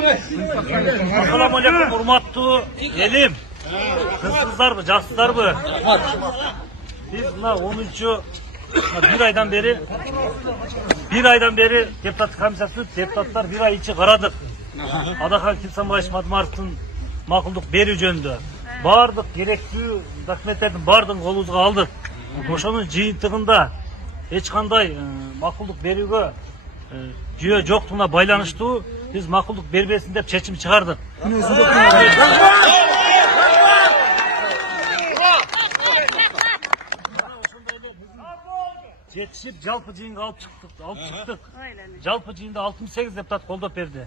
Assalamu alaikum, urmatlı elim. Kızsızlar jassızlar mı? Biz mına 10. bir aydan beri deputat komissiyası deputatlar bir ay içi qaradık. Adaхан Кимсанбаевич Мадмаровтың мақұлдық беру жөнінде бардық керектүү документтердің бардығын қолымызға алдық. Ошонун жыйынтыгында ешқандай мақұлдық берүүгө жүйө жоктугуна байланыштуу биз мақұлдық бербесин деп чечим чыгардык. Жетишип жалпы жыйынга алып чыктык. Жалпы жыйында 68 депутат колдоп берди.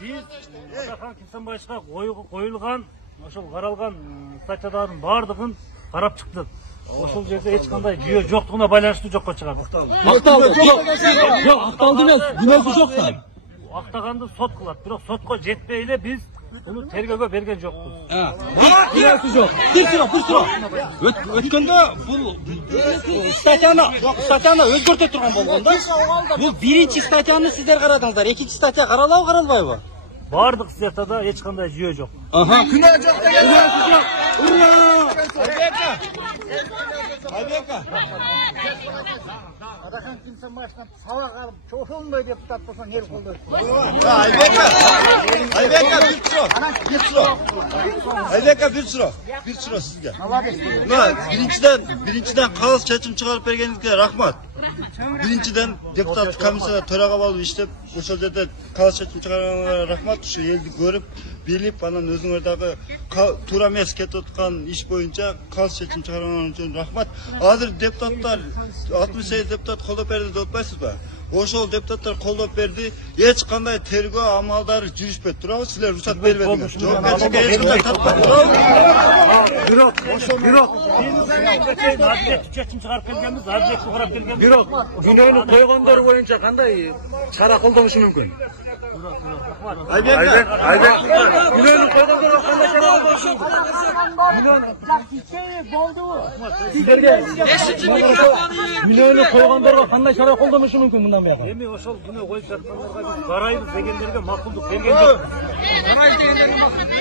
Biz Adaхан Кимсанбаевичка коюлган, ошол каралган статьялардын бардыгын карап чыктык. Ошол жерде эч кандай жүйө жоктугуна байланыштуу жокко чыгардык. Жок, акталды эмес, күнөөсү жок да. Актаганды сот кылат, бирок сотко жетпей эле биз муну тергөөгө берген жокпуз. Күнөөсү жок. Бир суроо. Өткөндө бул статьяны өзгөртө турган болгондо, бул биринчи статьяны сиздер карадыңыздар, экинчи статья каралабы, каралбайбы? Бардык статьяда эч кандай жүйө жок. Күнөө жок деген. Ура! Айбека. Adaхан Кимсанбаевичтан сабак алып, чошондой депутат болсо эл колдойт. Айбека бир суроо сизге. Биринчиден калыс чечим чыгарып бергениңизге рахмат. Биринчиден депутат комиссияда төрага болуп иштеп, ошол жерде калыс чечим чыгарганга рахмат. Ушу элди көрүп, билип, анан өзүңөр дагы туура эмес кетип аткан иш боюнча калыс чечим чыгарганыңар үчүн рахмат. Азыр депутаттар 68 депутат колдоп берди деп атпайсызбы? Ошол депутаттар колдоп берди. Эч кандай тергөө амалдары жүрүшпөйт. Туурабы? Силер уруксат бербедиңер. Жоопкерчиликке эч кандай тартпайт. Бирок чечим чыгарып келгенбиз, объектти карап келгенбиз. Бирок күнөөнү койгондор боюнча кандай чара колдонушу мүмкүн? Айбек. Күнөөнү койгондорго кандай чара колдонушу мүмкүн? Күнөөнү койгондорго кандай чара колдонушу мүмкүн мындан бuyaka? Эми ошол күнөө коюп жаткандарга биз карайбыз дегендерге макулдук берген жок. Карайбыз дегендерге макулдук.